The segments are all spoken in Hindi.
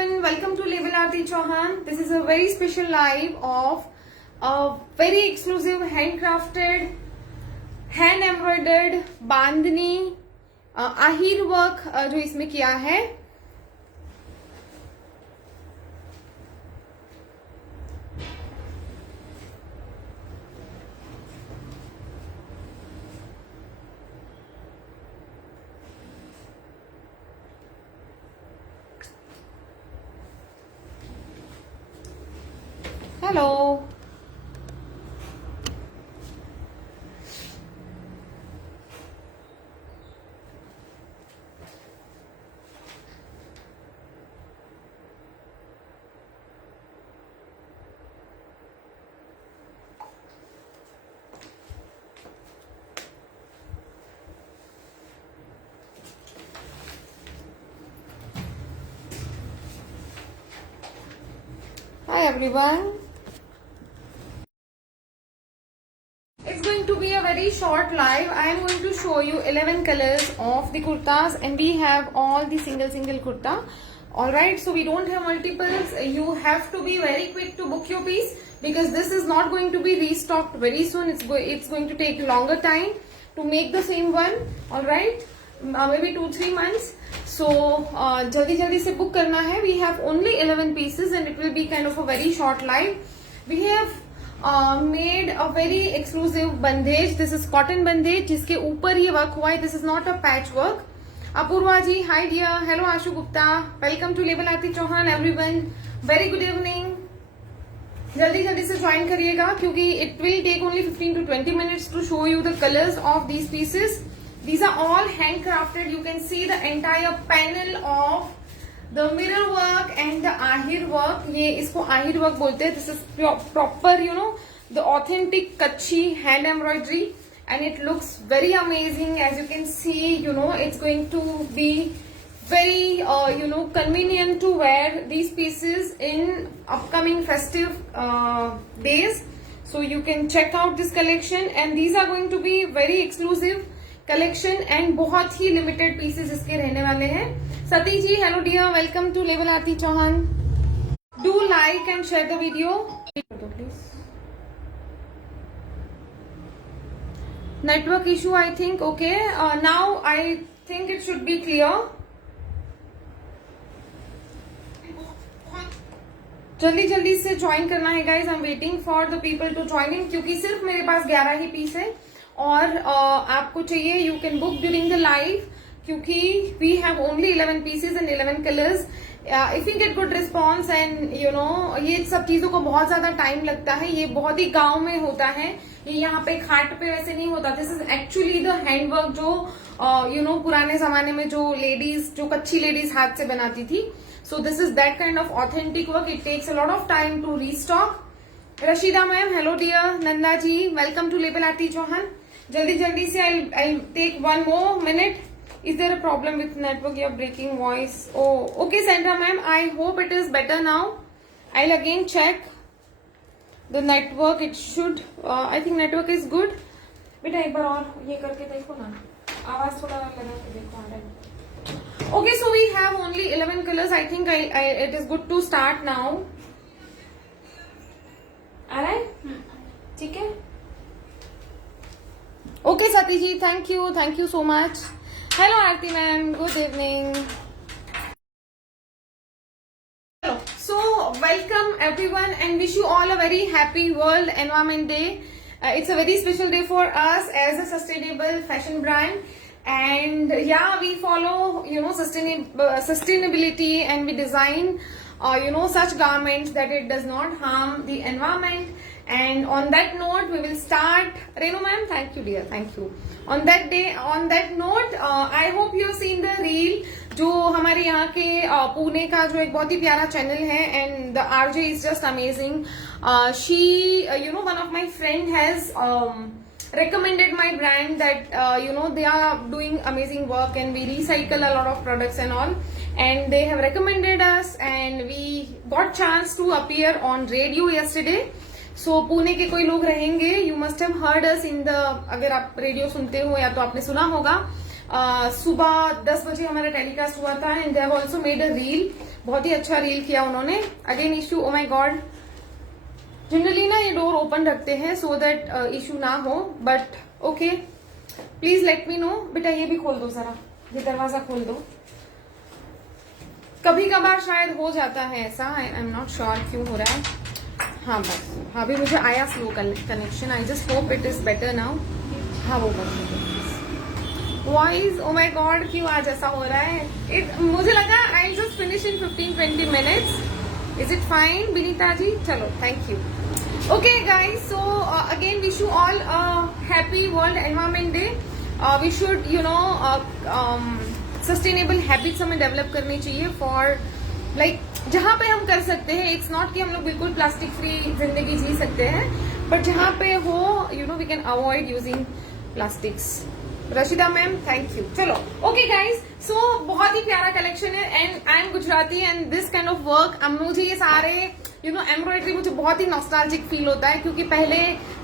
everyone, welcome to Label Aarti Chauhan. This is a very special live of a very exclusive handcrafted, hand embroidered bandhani Ahir work जो इसमें किया है. Hello. Hi everyone. It's going to be a very short live. I am going to show you 11 colors of the kurtas and we have all the single kurta. Alright, so we don't have multiples. You have to be very quick to book your piece because this is not going to be restocked very soon. It's going to take longer time to make the same one. Alright, maybe 2-3 months. So jaldi se book karna hai. We have only 11 pieces and it will be kind of a very short live. We have made a very exclusive bandhej. This is cotton bandhej जिसके ऊपर ये वर्क हुआ है. This is not a patch work. Apoorva ji, hi dear. Hello Ashu Gupta. Welcome to Label Aarti Chauhan everyone. Very good evening. जल्दी से ज्वाइन करिएगा क्योंकि it will take only 15 to 20 minutes to show you the colors of these pieces. These are all handcrafted. You can see the entire panel of the mirror work and the ahir work. ये इसको ahir work बोलते हैं. This is proper, you know, the authentic Kutchi hand embroidery, and it looks very amazing. As you can see, you know, it's going to be very, convenient to wear these pieces in upcoming festive days. So you can check out this collection, and these are going to be very exclusive collection and बहुत ही limited pieces इसके रहने वाले हैं. सती जी, hello dear, welcome to Label Aarti Chauhan. Do like and share the video. Please. Network issue, I think. Okay, now I think it should be clear. जल्दी से ज्वाइन करना है guys. I am waiting for the people to join in क्योंकि सिर्फ मेरे पास 11 ही पीस है और आपको चाहिए. You can book during the live क्योंकि we have only 11 pieces and 11 colours. If you get good response and you know, ये सब चीजों को बहुत ज्यादा टाइम लगता है. ये बहुत ही गांव में होता है, ये यहाँ पे खाट पे वैसे नहीं होता. This is actually the handwork जो पुराने जमाने में जो लेडीज, जो कच्ची लेडीज हाथ से बनाती थी. So this is that kind of authentic work. It takes a lot of time to restock. Rashida ma'am, hello dear. Nanda ji, welcome to Label Aarti Chauhan. जल्दी से I'll take one more minute. Is there a problem with network? You're breaking voice. Oh, okay Sandra ma'am. I hope it is better now. I'll again check the network. It should. I think network is good. बेटा एक बार और ये करके देखो ना. आवाज थोड़ा लगा के देखो. Okay, so we have only 11 colors. I think it is good to start now. Alright? ठीक है? Okay, Sati ji, thank you so much. Hello, Aarti ma'am. Good evening. Hello. So, welcome everyone and wish you all a very happy World Environment Day. It's a very special day for us as a sustainable fashion brand. And yeah, we follow, sustainability, and we design, such garments that it does not harm the environment. And on that note, we will start. Renu ma'am, thank you dear, thank you. On that note, I hope you have seen the reel जो हमारे यहाँ के पुणे का जो एक बहुत ही प्यारा चैनल है, and the RJ is just amazing. She, one of my friend has recommended my brand that they are doing amazing work and we recycle a lot of products and all, and they have recommended us and we got chance to appear on radio yesterday. So Pune के कोई लोग रहेंगे, you must have heard us in the, अगर आप रेडियो सुनते हो या तो आपने सुना होगा, सुबह 10 बजे हमारा टेलीकास्ट हुआ था, and they have also made a reel बहुत ही अच्छा रील किया उन्होंने. Again issue, oh my God. Generally ना ये डोर ओपन रखते हैं सो दैट इशू ना हो, but okay. Please let me no. बेटा ये भी खोल दो जरा, ये दरवाजा खोल दो. कभी कभार शायद हो जाता है ऐसा, आई एम नॉट श्योर क्यों हो रहा है. हाँ बस, हाँ भी मुझे आया slow connection. I just hope it is better now. हाँ वो बस वॉइस, ओ माय गॉड क्यों आज ऐसा हो रहा है. मुझे लगा I just finish in 15-20 minutes. Is it fine Vinita ji? चलो thank you. Okay guys, so again wish you all happy World Environment Day. We should you know sustainable habits हमें डेवलप करनी चाहिए फॉर लाइक जहां पे हम कर सकते हैं. इट्स नॉट कि हम लोग बिल्कुल प्लास्टिक फ्री जिंदगी जी सकते हैं, बट जहां पे हो you know we can avoid using plastics. Rashida ma'am thank you. चलो ओके गाइज, सो बहुत ही प्यारा कलेक्शन है and I am Gujarati and this kind of work. मुझे ये सारे यू नो एम्ब्रॉयडरी मुझे बहुत ही नॉस्टैल्जिक फील होता है, क्योंकि पहले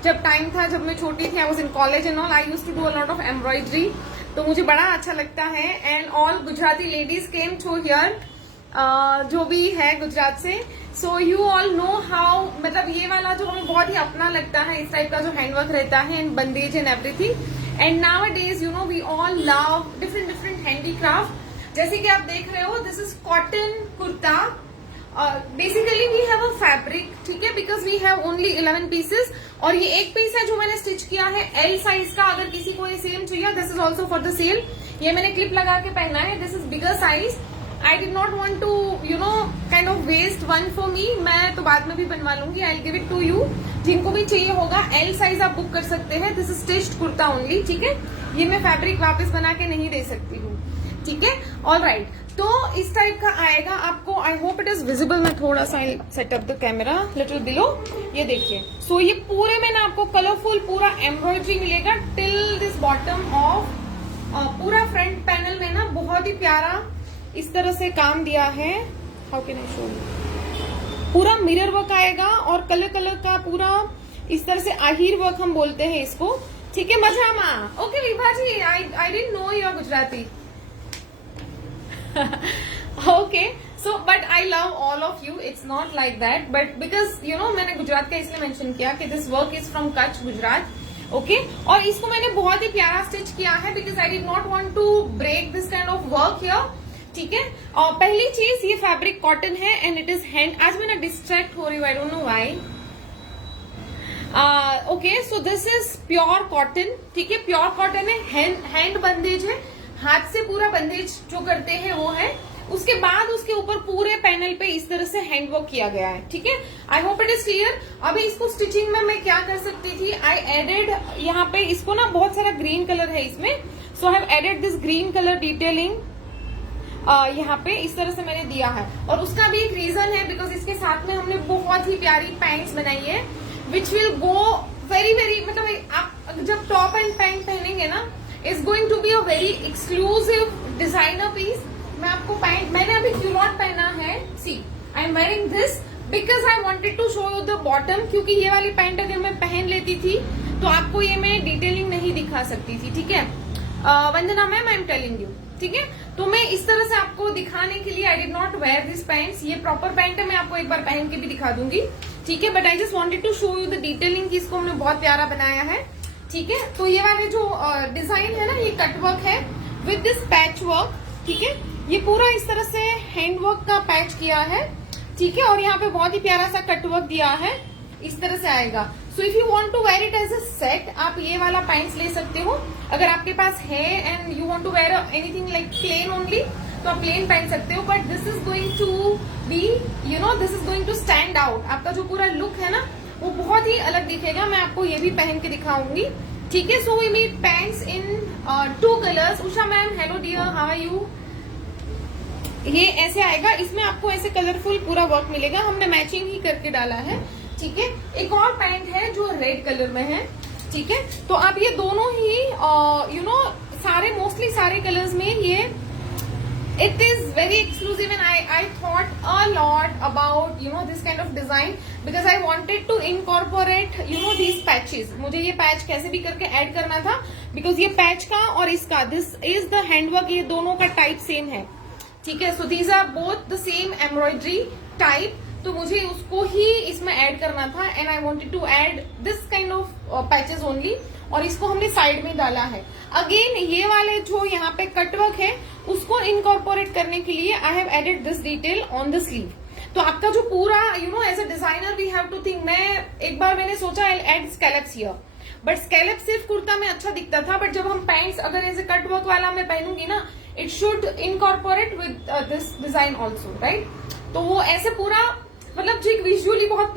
जब टाइम था, जब मैं छोटी थी, I was in college and all, I used to do a lot of embroidery. तो मुझे बड़ा अच्छा लगता है. And all Gujarati ladies came to here, जो भी है गुजरात से. So you all know how, मतलब ये वाला जो हमें बहुत ही अपना लगता है, इस टाइप का जो हैंडवर्क रहता है and bandhej and everything. And nowadays you know we all love different different handicraft. जैसे कि आप देख रहे हो, this is cotton kurta. Basically we have a fabric, ठीक है, because we have only 11 pieces. और ये एक पीस है जो मैंने स्टिच किया है एल साइज का. अगर किसी को ये सेम चाहिए, this is also for the sale. ये मैंने क्लिप लगा के पहना है. This is bigger size. I did not want to you know kind of waist one for me. मैं तो बाद में भी बनवा लूंगी. I give it to you. जिनको भी चाहिए होगा एल साइज आप बुक कर सकते हैं. This is stitched kurta only, ठीक है. ये मैं फैब्रिक वापस बना के नहीं दे सकती हूँ, ठीक है. ऑल राइट, तो इस टाइप का आएगा आपको. I hope it is visible. मैं थोड़ा सा setup the camera little below. ये देखिए. सो ये पूरे में ना आपको कलरफुल पूरा एम्ब्रॉयडरी मिलेगा टिल दिस बॉटम ऑफ. पूरा फ्रंट पैनल में ना बहुत ही प्यारा इस तरह से काम दिया है. How can I show you. पूरा मिरर वर्क आएगा और कलर कलर का पूरा इस तरह से आहिर वर्क हम बोलते हैं इसको, ठीक है. मजामा. Okay Vibha ji, I didn't know you are Gujarati. Okay, so but I love all of you. It's not like that, but because you know मैंने गुजरात का इसलिए मेंशन किया कि this work is from Kutch, Gujarat. Okay, और इसको मैंने बहुत ही प्यारा स्टिच किया है because I did not want to break this kind of work here. ठीक है. और पहली चीज, ये फैब्रिक कॉटन है एंड इट इज हैंड. आज मैं ना डिस्ट्रैक्ट हो रही हूँ, I don't know why. Okay, so this is pure cotton, ठीक है. प्योर कॉटन है. हैंड बंदेज है, हाथ से पूरा बंदेज जो करते हैं वो है. उसके बाद उसके ऊपर पूरे पैनल पे इस तरह से हैंडवर्क किया गया है, ठीक है. I hope it is clear. अभी इसको स्टिचिंग में मैं क्या कर सकती थी, आई एडेड यहाँ पे इसको ना बहुत सारा ग्रीन कलर है इसमें. So I have added this green colour detailing यहाँ पे इस तरह से मैंने दिया है. और उसका भी एक रीजन है, बिकॉज इसके साथ में हमने बहुत ही प्यारी पैंट्स बनाई है which will go very very, मतलब आप जब टॉप एंड पैंट पहनेंगे ना, is going to be a very exclusive designer piece. मैं आपको पैंट, मैंने अभी क्यूलॉट पहना है. See I am wearing this because I wanted to show you the bottom, क्योंकि ये वाली पैंट अगर मैं पहन लेती थी तो आपको ये मैं डिटेलिंग नहीं दिखा सकती थी, ठीक है. Vandana ma'am, I am telling you, ठीक है. तो मैं इस तरह से आपको दिखाने के लिए I did not wear this pants. ये प्रॉपर पैंट है, मैं आपको एक बार पहन के भी दिखा दूंगी, ठीक है. But I just wanted to show you the detailing की इसको हमने बहुत प्यारा बनाया है, ठीक है. तो ये वाले जो डिजाइन है ना, ये कटवर्क है विद दिस पैच वर्क, ठीक है. ये पूरा इस तरह से हैंडवर्क का पैच किया है, ठीक है. और यहाँ पे बहुत ही प्यारा सा कटवर्क दिया है, इस तरह से आएगा. So if you want to wear it as a set, आप ये वाला पैंट्स ले सकते हो. अगर आपके पास है and you want to wear anything like plain only, तो आप प्लेन पहन सकते हो. But this is going to be you know this is going to stand out. आपका जो पूरा लुक है ना, वो बहुत ही अलग दिखेगा. मैं आपको ये भी पहन के दिखाऊंगी, ठीक है. So we meet pants in 2 colours. Usha ma'am, hello dear, how are you. ये ऐसे आएगा, इसमें आपको ऐसे कलरफुल पूरा वर्क मिलेगा. हमने मैचिंग ही करके डाला है, ठीक है. एक और पैंट है जो रेड कलर में है, ठीक है. तो आप ये दोनों ही यू नो सारे मोस्टली सारे कलर्स में ये it is very exclusive and I thought a lot about you know this kind of design because I wanted to incorporate you know these patches. मुझे ये पैच कैसे भी करके ऐड करना था बिकॉज ये पैच का और इसका दिस इज द हैंडवर्क, ये दोनों का टाइप सेम है, ठीक है। So these are both the same embroidery type, तो मुझे उसको ही इसमें ऐड करना था and I wanted to add this kind of patches only, और इसको हमने साइड में डाला है। अगेन ये वाले जो यहाँ पे कटवर्क है उसको इनकॉर्पोरेट करने के लिए I have added this detail on the sleeve. तो आपका जो पूरा as a designer we have to think, एक बार मैंने सोचा I add scallops here, but scallop सिर्फ कुर्ता में अच्छा दिखता था, बट जब हम पैंट्स अगर ऐसे कट वर्क वाला मैं पहनूंगी ना, it should incorporate with this design also, right. तो वो ऐसे पूरा मतलब जो विजुअली बहुत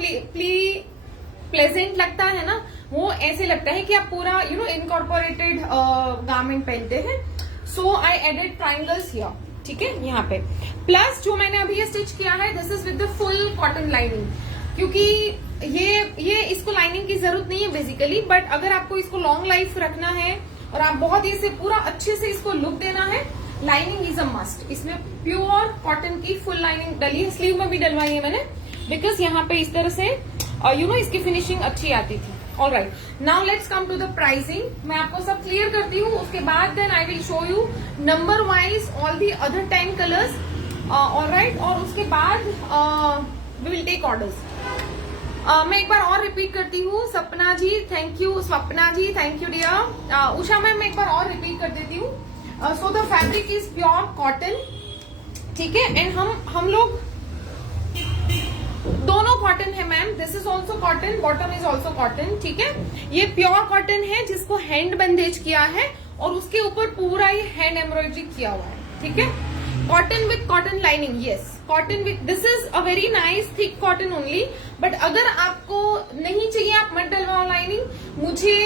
प्लेजेंट लगता है ना, वो ऐसे लगता है कि आप पूरा इनकॉर्पोरेटेड गारमेंट पहनते हैं। सो आई एडेड ट्राइंगल्स हियर, ठीक है, यहाँ पे। प्लस जो मैंने अभी ये स्टिच किया है this is with the full cotton lining, क्योंकि ये इसको लाइनिंग की जरूरत नहीं है बेसिकली, बट अगर आपको इसको लॉन्ग लाइफ रखना है और आप बहुत इसे पूरा अच्छे से इसको लुक देना है, लाइनिंग इज अ मस्ट। इसमें प्योर कॉटन की फुल लाइनिंग डली है, स्लीव में भी डलवाई है मैंने, बिकॉज यहाँ पे इस तरह से इसकी फिनिशिंग अच्छी आती थी। Alright, now let's come to the pricing. मैं आपको सब क्लियर करती हूँ, उसके बाद then I will show you number wise all the other 10 colours. Alright, और उसके बाद वी विल टेक ऑर्डर्स। मैं एक बार और रिपीट करती हूँ, Sapna ji thank you, Swapna ji thank you dear, Usha ma'am मैं एक बार और रिपीट कर देती हूँ। So the fabric is pure cotton, ठीक है, एंड हम लोग दोनों कॉटन है ma'am, this is also cotton, bottom is also cotton, ठीक है। ये प्योर कॉटन है जिसको हैंड बंदेज किया है और उसके ऊपर पूरा ये हैंड एम्ब्रॉयडरी किया हुआ है, ठीक है। Cotton with cotton lining, yes cotton with, this is a very nice thick cotton only, but अगर आपको नहीं चाहिए आप मत डलवाओ लाइनिंग। मुझे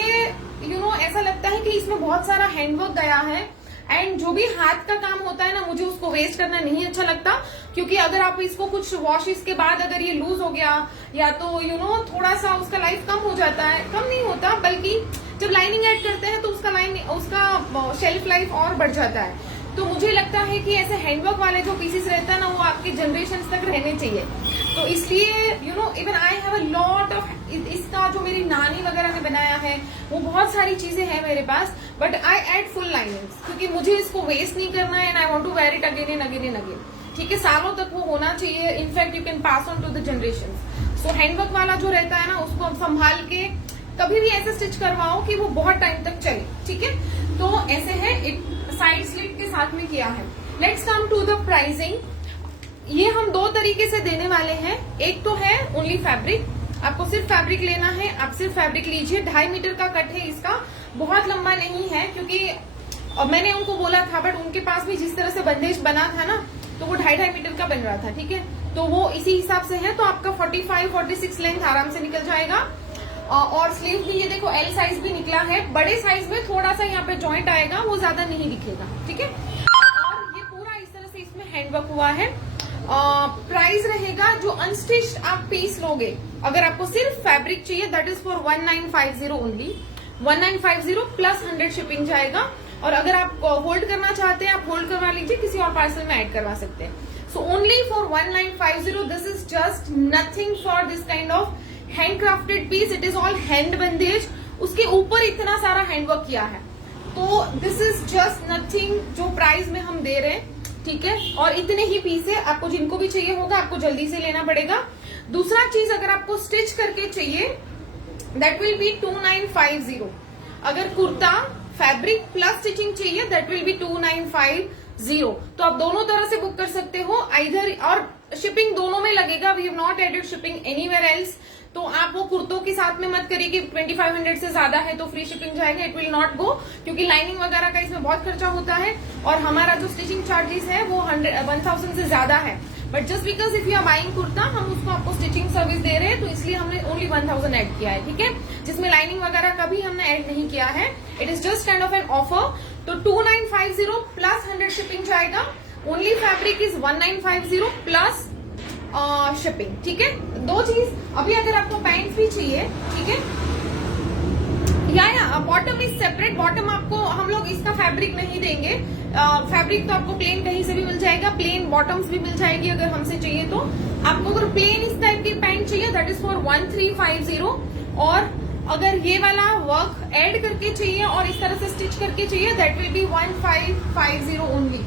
ऐसा लगता है कि इसमें बहुत सारा हैंडवर्क गया है, एंड जो भी हाथ का काम होता है ना, मुझे उसको वेस्ट करना नहीं अच्छा लगता, क्योंकि अगर आप इसको कुछ वॉश इसके बाद अगर ये लूज हो गया या तो थोड़ा सा उसका लाइफ कम हो जाता है, कम नहीं होता बल्कि जब लाइनिंग ऐड करते हैं तो उसका शेल्फ लाइफ और बढ़ जाता है। तो मुझे लगता है कि ऐसे हैंडवर्क वाले जो पीसेस रहता है ना, वो आपके जनरेशन तक रहने चाहिए। तो इसलिए even I have a lot of, इसका जो मेरी नानी वगैरह ने बनाया है वो बहुत सारी चीजें हैं मेरे पास, but I add full linings क्योंकि मुझे इसको वेस्ट नहीं करना है and I want to wear it again and again and again, ठीक है। सालों तक वो होना चाहिए, in fact you can pass on to the generation. So handwork वाला जो रहता है ना, उसको अब संभाल के कभी भी ऐसे स्टिच करवाओ कि वो बहुत टाइम तक चले, ठीक है। तो ऐसे है, साइड स्लिट के साथ में किया है। Let's come to the pricing. ये हम दो तरीके से देने वाले हैं, एक तो है ओनली फैब्रिक, आपको सिर्फ फैब्रिक लेना है, आप सिर्फ फैब्रिक लीजिए। 2.5 मीटर का कट है इसका, बहुत लंबा नहीं है, क्योंकि मैंने उनको बोला था, बट उनके पास भी जिस तरह से बंदेज बना था ना, तो वो 2.5 मीटर का बन रहा था, ठीक है। तो वो इसी हिसाब से है, तो आपका 45-46 लेंथ आराम से निकल जाएगा। और स्लीव भी ये देखो एल साइज भी निकला है, बड़े साइज में थोड़ा सा यहाँ पे जॉइंट आएगा, वो ज्यादा नहीं दिखेगा, ठीक है। और ये पूरा इस तरह से इसमें हैंडवर्क हुआ है। प्राइस रहेगा जो अनस्टिच्ड आप पीस लोगे, अगर आपको सिर्फ फैब्रिक चाहिए, that is for 1950 only, 1950 plus 100 shipping जाएगा। और अगर आप होल्ड करना चाहते हैं, आप होल्ड करवा लीजिए, किसी और पार्सल में ऐड करवा सकते हैं। So only for 1950, this is just nothing for this kind of handcrafted piece, it is all hand bandhej, उसके ऊपर इतना सारा हैंडवर्क किया है, तो दिस इज जस्ट नथिंग जो प्राइस में हम दे रहे हैं, ठीक है। और इतने ही पीस है, आपको जिनको भी चाहिए होगा आपको जल्दी से लेना पड़ेगा। दूसरा चीज, अगर आपको स्टिच करके चाहिए दैट विल बी 2950। अगर कुर्ता फैब्रिक प्लस स्टिचिंग चाहिए दैट विल बी 2950। तो आप दोनों तरह से बुक कर सकते हो, आइदर, और शिपिंग दोनों में लगेगा, we have not added shipping anywhere else. तो आप वो कुर्तों के साथ में मत करिए कि 2500 से ज्यादा है तो फ्री शिपिंग जाएगा, इट विल नॉट गो, क्योंकि लाइनिंग वगैरह का इसमें बहुत खर्चा होता है और हमारा जो स्टिचिंग चार्जेस है वो 1000 से ज्यादा है। But just because if you are buying kurta, हम उसको आपको स्टिचिंग सर्विस दे रहे हैं, तो इसलिए हमने ओनली 1000 ऐड किया है, ठीक है, जिसमें लाइनिंग वगैरह का भी हमने ऐड नहीं किया है। It is just kind of an offer. तो 2950 प्लस 100 शिपिंग जाएगा, only fabric is 1950 plus shipping, ठीक है। दो चीज, अभी अगर आपको पैंट भी चाहिए, ठीक है, या बॉटम इज सेपरेट, बॉटम आपको हम लोग इसका फैब्रिक नहीं देंगे, फैब्रिक तो आपको प्लेन कहीं से भी मिल जाएगा, प्लेन बॉटम्स भी मिल जाएगी अगर हमसे चाहिए तो। आपको अगर प्लेन इस टाइप की पैंट चाहिए दैट इज फॉर 1350, और अगर ये वाला वर्क ऐड करके चाहिए और इस तरह से स्टिच करके चाहिए दैट विल बी 1550 ओनली,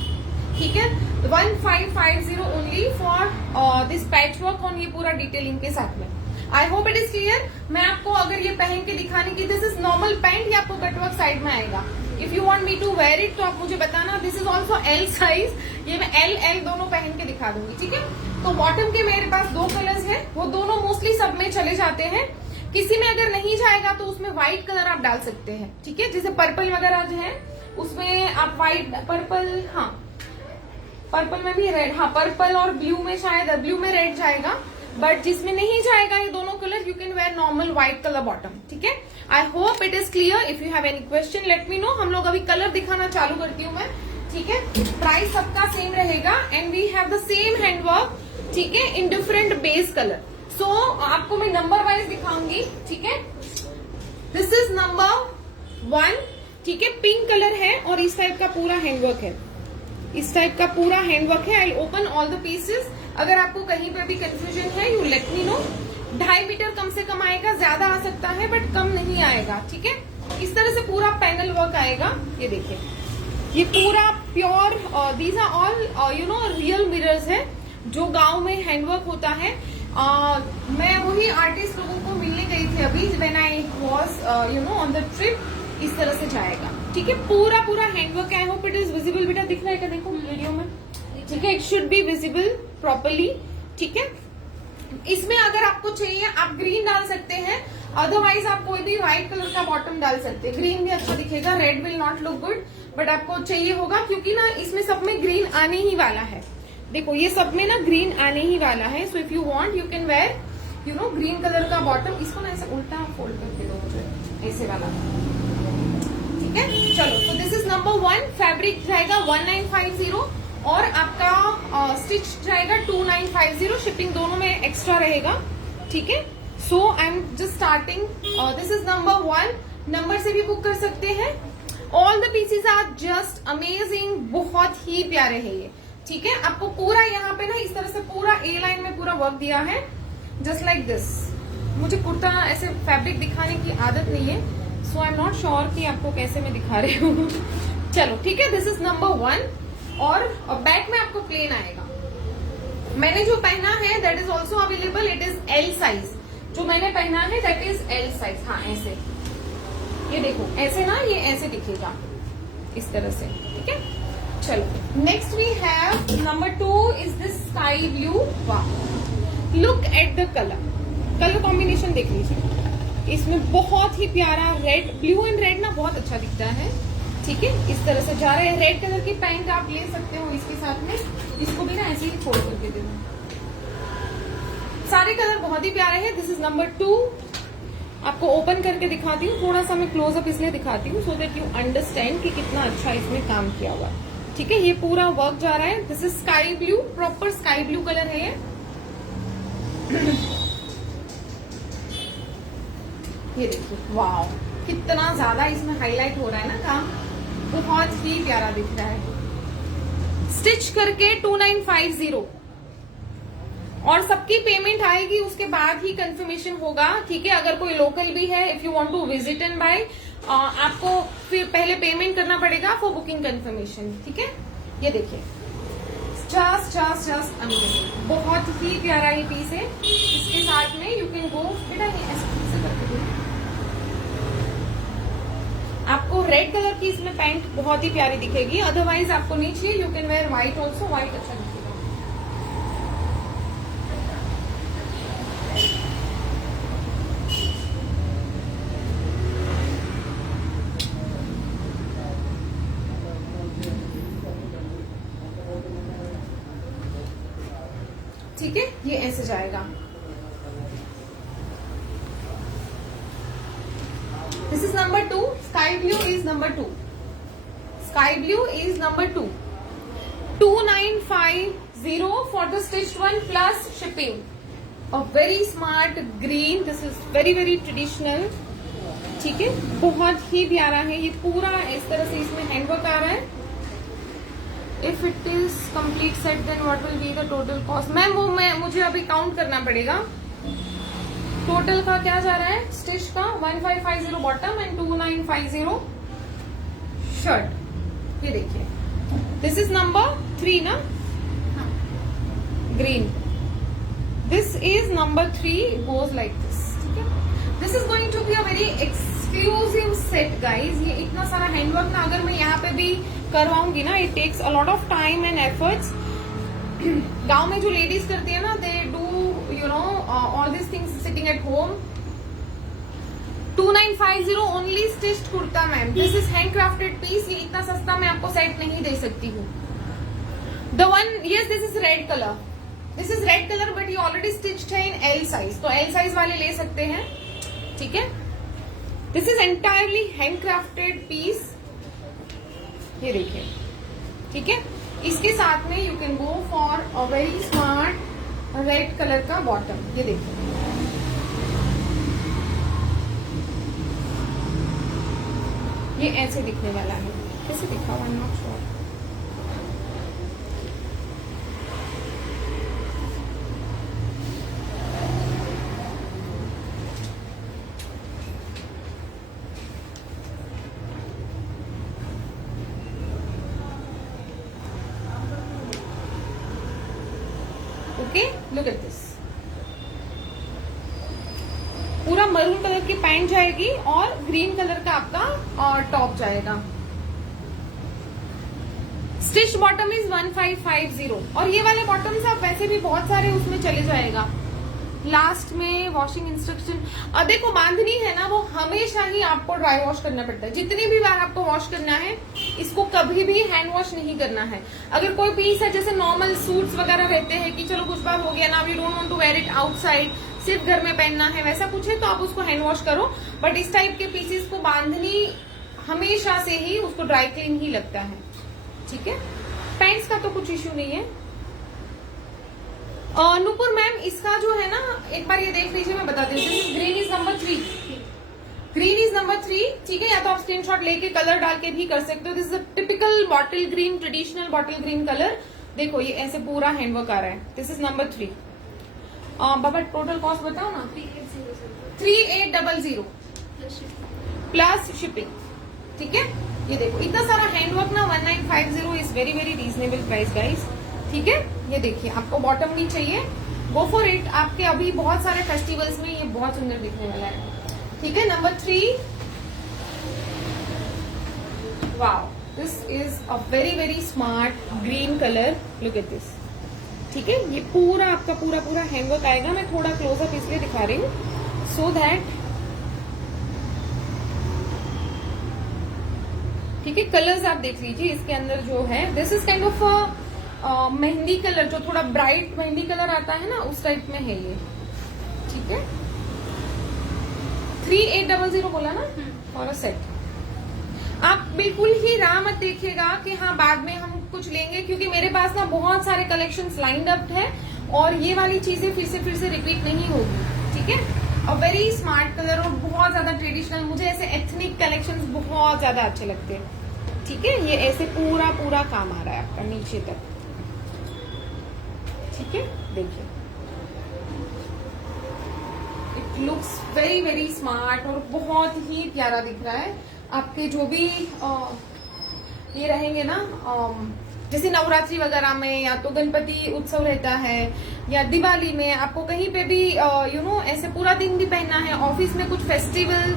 ठीक है। तो 1550 only for this patch work on, ये पूरा डिटेलिंग के साथ में। I hope it is clear. मैं आपको अगर ये पहन के दिखाने की, दिस इज नॉर्मल पैंट, ये आपको कटवर्क साइड में आएगा। If you want me to wear it तो आप मुझे बताना। This is also L size, ये मैं एल दोनों पहन के दिखा दूंगी, ठीक है। तो बॉटम के मेरे पास 2 कलर्स हैं, वो दोनों मोस्टली सब में चले जाते हैं। किसी में अगर नहीं जाएगा तो उसमें व्हाइट कलर आप डाल सकते हैं, ठीक है। जैसे पर्पल वगैरह जो है उसमें आप व्हाइट, पर्पल, हाँ पर्पल में भी रेड, हाँ पर्पल और ब्लू में शायद, ब्लू में रेड जाएगा। बट जिसमें नहीं जाएगा ये दोनों colour, you can wear normal white colour bottom, ठीक है। I hope it is clear. If you have any question let me no. हम लोग अभी कलर दिखाना चालू करती हूँ मैं, ठीक है। प्राइस सबका सेम रहेगा and we have the same handwork, ठीक है, in different base colour. So आपको मैं नंबर वाइज दिखाऊंगी, ठीक है। दिस इज नंबर 1, ठीक है, पिंक कलर है और इस टाइप का पूरा हैंडवर्क है, इस टाइप का पूरा हैंडवर्क है। I open all the pieces. अगर आपको कहीं पे भी कंफ्यूजन है you let me know. 2.5 metre कम से कम आएगा, ज्यादा आ सकता है बट कम नहीं आएगा, ठीक है। इस तरह से पूरा पैनल वर्क आएगा। ये देखिए, ये पूरा pure, these are all you know real mirrors है, जो गांव में हैंडवर्क होता है। मैं वही आर्टिस्ट लोगों को मिलने गई थी अभी, when I was you know on the trip. इस तरह से जाएगा, ठीक है, पूरा पूरा handwork. I hope it is visible. बेटा दिख रहा है क्या? देखो वीडियो में, ठीक है। It should be visible properly, ठीक है। इसमें अगर आपको चाहिए आप ग्रीन डाल सकते हैं, अदरवाइज आप कोई भी व्हाइट कलर का बॉटम डाल सकते हैं। ग्रीन भी अच्छा दिखेगा, red will not look good, but आपको चाहिए होगा क्योंकि ना इसमें सब में ग्रीन आने ही वाला है। देखो ये सब में ना ग्रीन आने ही वाला है। सो if you want you can wear you know green colour का बॉटम। इसको ना ऐसे उल्टा फोल्ड करके दो मुझे, ऐसे वाला, ठीक है। चलो, तो दिस इज नंबर 1। फैब्रिक जाएगा 1950 और आपका स्टिच जाएगा 2950। शिपिंग दोनों में एक्स्ट्रा रहेगा, ठीक है। So I am just starting. This is number 1। Number से भी बुक कर सकते हैं। All the pieces are just amazing, बहुत ही प्यारे हैं ये, ठीक है। आपको पूरा यहाँ पे ना इस तरह से पूरा ए लाइन में पूरा वर्क दिया है, जस्ट लाइक दिस। मुझे कुर्ता ऐसे फैब्रिक दिखाने की आदत नहीं है, so I am not sure कि आपको कैसे मैं दिखा रही हूँ। चलो ठीक है, दिस इज नंबर 1 और बैक में आपको प्लेन आएगा। मैंने जो पहना है that is also available, it is L size. जो मैंने पहना है दैट इज एल साइज। हाँ ऐसे, ये देखो ऐसे ना, ये ऐसे दिखेगा इस तरह से, ठीक है। चलो next we have number 2 is this sky blue. वाह, look at the colour combination देख लीजिए। इसमें बहुत ही प्यारा रेड, ब्लू एंड रेड ना बहुत अच्छा दिखता है, ठीक है। इस तरह से जा रहे हैं। रेड कलर की पैंट आप ले सकते हो इसके साथ में। इसको भी ना ऐसे ही फोल्ड करके दे दो। सारे कलर बहुत ही प्यारे हैं। This is number 2। आपको ओपन करके दिखाती हूँ, थोड़ा सा मैं क्लोजअप इसलिए दिखाती हूँ सो दैट यू अंडरस्टैंड कि कितना अच्छा इसमें काम किया हुआ, ठीक है। ये पूरा वर्क जा रहा है। This is sky blue, proper sky blue colour है ये। ये देखिए, वाओ कितना ज्यादा इसमें हाईलाइट हो रहा है ना काम, बहुत ही प्यारा दिख रहा है। स्टिच करके 2950 और सबकी पेमेंट आएगी उसके बाद ही कंफर्मेशन होगा, ठीक है। अगर कोई लोकल भी है, if you want to visit and buy, आपको फिर पहले पेमेंट करना पड़ेगा फॉर बुकिंग कंफर्मेशन, ठीक है। ये देखिए, जस्ट अमेजिंग, बहुत ही प्यारा ये पीस है। इसके साथ में यू कैन गो, बेटा ये ऐसे करके दो। आपको रेड कलर की इसमें पैंट बहुत ही प्यारी दिखेगी, अदरवाइज आपको नहीं चाहिए you can wear white also, white अच्छा दिखेगा। ठीक है, ये ऐसे जाएगा। This is number 2. Sky blue is number 2. Sky blue is number 2. 2950 for the stitched one plus shipping. A very smart green. This is very traditional. ठीक है, बहुत ही प्यारा है। ये पूरा इस तरह से इसमें हैंडवर्क आ रहा है। If it is complete set, then what will be the total cost? Ma'am वो मुझे अभी काउंट करना पड़ेगा। टोटल का क्या जा रहा है स्टिच का? 1550 बॉटम एंड 2950 शर्ट। ये देखिए, दिस इज नंबर 3 ना। Green. This is number 3, goes like this. ठीक है, this is going to be a very exclusive set guys. ये इतना सारा हैंडवर्क ना अगर मैं यहाँ पे भी करवाऊंगी ना, it takes a lot of time and efforts. गांव में जो लेडीज करती है ना, they do you know all this things sitting at home. 2950 only stitched kurta ma'am. This is hand crafted piece. ये इतना सस्ता मैं आपको सेट नहीं दे सकती हूँ. The one, yes this is red colour. This is red colour but ये ऑलरेडी स्टिच्ड है इन एल साइज, तो एल साइज वाले ले सकते हैं. ठीक है, this is entirely hand crafted piece. ये देखिए. ठीक है, इसके साथ में you can go for a very smart red colour का बॉटम. ये देखिए, ये ऐसे दिखने वाला है. कैसे दिखा हुआ, आई am not sure. Okay, look at this. पूरा मरून कलर की पैंट जाएगी और ग्रीन कलर का आपका टॉप जाएगा. Stitch bottom is 1550. और ये वाले बॉटम्स आप वैसे भी बहुत सारे उसमें चले जाएगा. लास्ट में वॉशिंग इंस्ट्रक्शन. देखो, बांधनी है ना, वो हमेशा ही आपको ड्राई वॉश करना पड़ता है. जितनी भी बार आपको वॉश करना है, इसको कभी भी हैंड वॉश नहीं करना है. अगर कोई पीस है, जैसे नॉर्मल सूट्स वगैरह रहते हैं कि चलो कुछ बार हो गया ना, we don't want to wear it outside, सिर्फ घर में पहनना है, वैसा कुछ है तो आप उसको हैंड वॉश करो. बट इस टाइप के पीसेस को बांधनी हमेशा से ही उसको ड्राई क्लीन ही लगता है. ठीक है, पैंट्स का तो कुछ इश्यू नहीं है. नुपुर मैम, इसका जो है ना, एक बार ये देख लीजिए, मैं बताती हूँ. Green is number 3. Green is number 3. ठीक है, या तो आप स्क्रीनशॉट लेके कलर डाल के भी कर सकते हो. This is a typical bottle green, traditional bottle green colour. देखो, ये ऐसे पूरा हैंडवर्क आ रहा है. This is number 3. Baba total cost बताओ ना. 3800 प्लस शिपिंग. ठीक है, ये देखो इतना सारा हैंडवर्क ना. 1950 is very very reasonable price guys. ठीक है, ये देखिए, आपको बॉटम भी चाहिए, गो फॉर इट. आपके अभी बहुत सारे फेस्टिवल्स में ये बहुत सुंदर दिखने वाला है. ठीक है, number 3. Wow, this is a very very smart green colour. Look at this. ठीक है, ये पूरा आपका पूरा हैंडवर्क आएगा. मैं थोड़ा क्लोजअप इसलिए दिखा रही हूँ सो दैट. ठीक है, कलर्स आप देख लीजिए इसके अंदर जो है. This is kind of mehndi colour, जो थोड़ा ब्राइट मेहंदी कलर आता है ना, उस टाइप में है ये. ठीक है, 3800 बोला ना फॉर अ सेट. आप बिल्कुल ही राह मत देखिएगा कि हाँ बाद में हम कुछ लेंगे, क्योंकि मेरे पास ना बहुत सारे कलेक्शंस लाइंड अप है और ये वाली चीजें फिर से रिपीट नहीं होगी. ठीक है, अ वेरी स्मार्ट कलर और बहुत ज्यादा ट्रेडिशनल. मुझे ऐसे एथनिक कलेक्शंस बहुत ज्यादा अच्छे लगते हैं. ठीक है, ये ऐसे पूरा काम आ रहा है आपका नीचे तक. ठीक है, देखिए, it looks very very smart और बहुत ही प्यारा दिख रहा है. आपके जो भी ये रहेंगे ना, जैसे नवरात्रि वगैरह में, या तो गणपति उत्सव रहता है, या दिवाली में, आपको कहीं पे भी यू नो ऐसे पूरा दिन भी पहनना है, ऑफिस में कुछ फेस्टिवल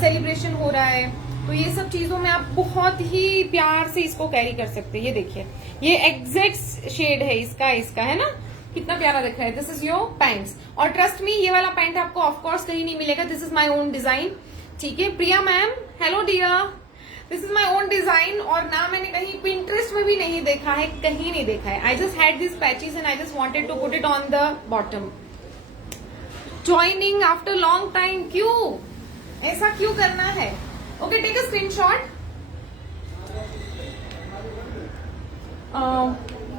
सेलिब्रेशन हो रहा है, तो ये सब चीजों में आप बहुत ही प्यार से इसको कैरी कर सकते हैं. ये देखिए, ये एग्जैक्ट शेड है इसका है ना, कितना प्यारा दिख रहा है. This is your pants. और ट्रस्ट मी, ये वाला पैंट आपको ऑफकोर्स कहीं नहीं मिलेगा. This is my own design. ठीक है, Priya ma'am, hello dear, this is my own design. और ना मैंने कहीं पिंटरेस्ट में भी नहीं देखा है, कहीं नहीं देखा है. I just had this patches and I just wanted to put it on the bottom. Joining after long time. क्यों ऐसा क्यों करना है? Okay, take a screenshot.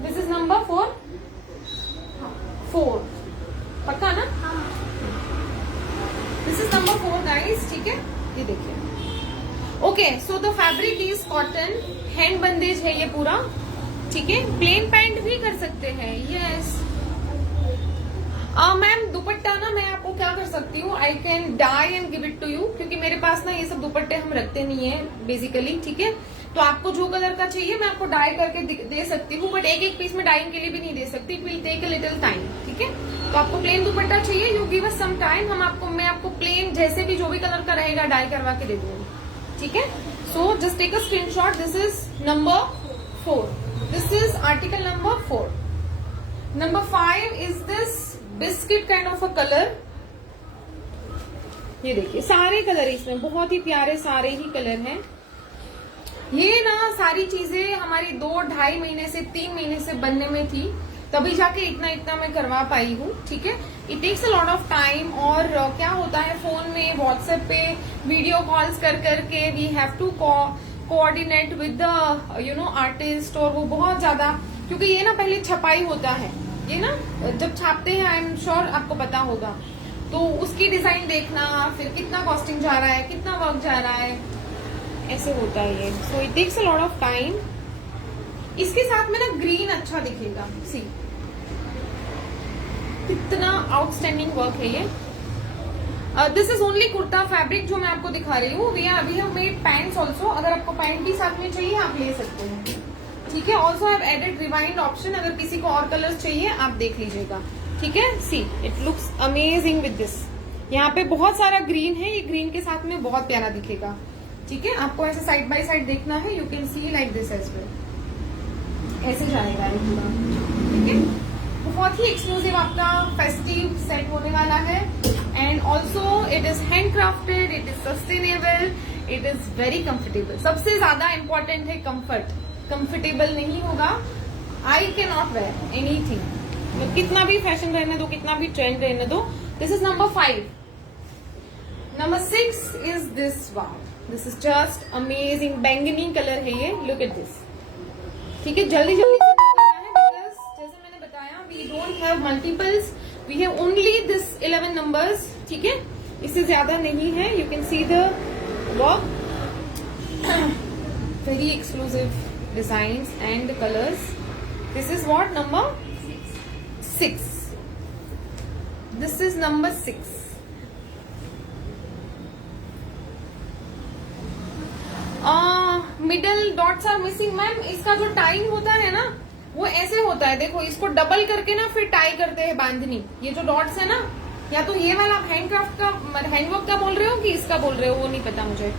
This is number 4 पक्का ना? This is number 4 guys. ठीक है, ये देखिए. Okay, so the fabric is cotton, hand bandhej है ये पूरा. ठीक है, प्लेन पैंट भी कर सकते हैं. यस मैम, दुपट्टा ना मैं आपको क्या कर सकती हूँ, I can dye and give it to you, क्योंकि मेरे पास ना ये सब दुपट्टे हम रखते नहीं है बेसिकली. ठीक है, तो आपको जो कलर का चाहिए मैं आपको डाई करके दे सकती हूँ, बट एक एक पीस में डाइंग के लिए भी नहीं दे सकती, it will take a little time. ठीक है, तो आपको प्लेन दुपट्टा चाहिए, you give us some time, मैं आपको प्लेन जैसे भी जो भी कलर का रहेगा डाई करवा के दे दूंगी। ठीक है, so just take a screenshot. This is number 4, this is article number 4। Number 5 is this biscuit kind of a colour. ये देखिए सारे कलर इसमें बहुत ही प्यारे, सारे ही कलर हैं। ये ना सारी चीजें हमारी 2-2.5 महीने से 3 महीने से बनने में थी, तभी जाके इतना मैं करवा पाई हूँ। ठीक है, it takes a lot of time. और क्या होता है फोन में व्हाट्सएप पे वीडियो कॉल्स कर करके we have to coordinate with the artist, और वो बहुत ज्यादा, क्योंकि ये ना पहले छपाई होता है, ये ना जब छापते हैं आई एम श्योर आपको पता होगा, तो उसकी डिजाइन देखना, फिर कितना कॉस्टिंग जा रहा है, कितना वर्क जा रहा है, ऐसे होता है ये। So it takes a lot of time. इसके साथ में ना ग्रीन अच्छा दिखेगा, सी कितना आउटस्टैंडिंग वर्क है ये। This is only kurta fabric जो मैं आपको दिखा रही हूँ। We have made pants also, अगर आपको पैंट भी साथ में चाहिए आप ले सकते हैं। ठीक है, also have added rewind option, अगर किसी को और कलर्स चाहिए आप देख लीजिएगा। ठीक है, see it looks amazing with this. यहाँ पे बहुत सारा ग्रीन है, ये ग्रीन के साथ में बहुत प्यारा दिखेगा। ठीक है, आपको ऐसे साइड बाय साइड देखना है, you can see like this as well, ऐसे जाएगा ये पूरा। ठीक है, बहुत ही एक्सक्लूसिव आपका फेस्टिव सेट होने वाला है। And also it is hand crafted, it is sustainable, it is very comfortable. सबसे ज्यादा इंपॉर्टेंट है कंफर्ट। कंफर्टेबल नहीं होगा, I can not wear anything, कितना भी फैशन रहने दो, कितना भी ट्रेंड रहने दो। This is number 5। Number 6 is this one. This is just amazing, बैंगनी कलर है ये, लुक एट दिस। ठीक है, जल्दी जल्दी से करना है, बिकॉज जैसे मैंने बताया we don't have multiples, we have only this 11 numbers. ठीक है, इससे ज्यादा नहीं है। You can see the work, very exclusive designs and colors. This is what number 6. This is number 6. Middle dots are missing ma'am. इसका जो टाइम होता है ना वो ऐसे होता है, देखो इसको डबल करके ना फिर टाई करते हैं बांधनी। ये जो डॉट्स है ना, या तो ये वाला हैंडक्राफ्ट का हैंडवर्क का बोल रहे हो कि इसका बोल रहे हो, वो नहीं पता मुझे।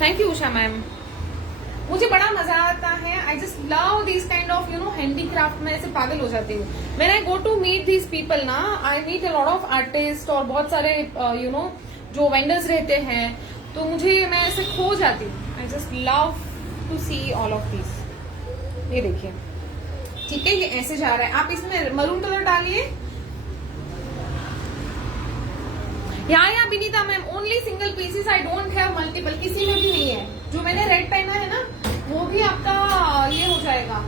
थैंक यू उषा मैम, मुझे बड़ा मजा आता है। I just love this kind of handicraft, में ऐसे पागल हो जाती हूँ। When I go to meet these people ना, I meet a lot of artist और बहुत सारे जो वेंडर्स रहते हैं, तो मैं ऐसे खो जाती हूँ। I just love to see all of this. ये देखिए, ठीक है, ये ऐसे जा रहा है। आप इसमें मरून कलर डालिए। या Vinita ma'am, only single pieces, I don't have multiple, किसी में भी नहीं है। जो मैंने रेड पहना है ना वो भी आपका ये हो जाएगा,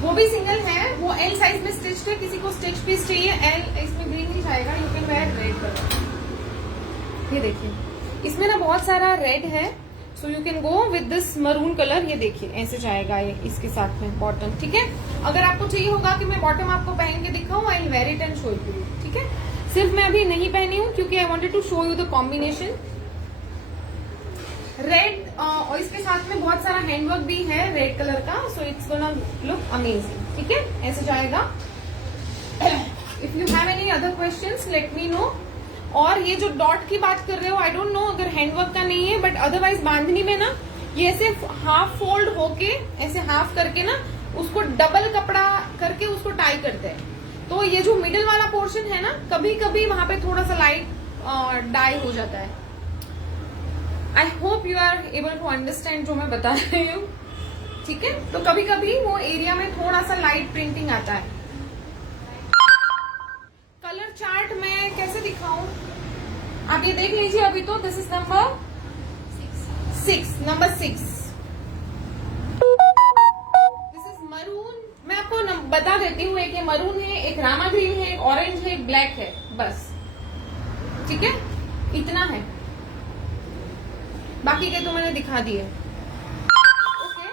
वो भी सिंगल है, वो एल साइज में स्टिच्ड है। किसी को स्टिच पीस चाहिए एल, इसमें ग्रीन ही जाएगा, you can wear red colour. ये देखिए इसमें ना बहुत सारा रेड है, so you can go with this maroon colour. ये देखिए ऐसे जाएगा ये इसके साथ में बॉटम। ठीक है, अगर आपको चाहिए होगा कि मैं बॉटम आपको पहन के दिखाऊं, I will wear it and show it to you. ठीक है, सिर्फ मैं अभी नहीं पहनी हूँ क्योंकि I wanted to show you the combination. Red और इसके साथ में बहुत सारा हैंडवर्क भी है रेड कलर का, so it's gonna look amazing. ठीक है, ऐसे जाएगा। If you have any other questions late me no. और ये जो डॉट की बात कर रहे हो, आई डोंट नो अगर हैंडवर्क का नहीं है, बट अदरवाइज बांधनी में ना ये ऐसे हाफ फोल्ड होके ऐसे हाफ करके ना उसको डबल कपड़ा करके उसको टाई करते हैं। तो ये जो मिडिल वाला पोर्शन है ना, कभी कभी वहां पे थोड़ा सा लाइट डाई हो जाता है। I hope you are able to understand जो मैं बता रही हूँ। ठीक है, तो कभी कभी वो एरिया में थोड़ा सा लाइट प्रिंटिंग आता है। कलर चार्ट मैं कैसे दिखाऊं, आप ये देख लीजिए अभी। तो this is number 6, number 6। This is maroon. मैं आपको बता देती हूँ, एक ये मरून है, एक रामा ग्रीन है, एक ऑरेंज है, एक ब्लैक है, बस। ठीक है, इतना है, बाकी के तो मैंने दिखा दिए। Okay,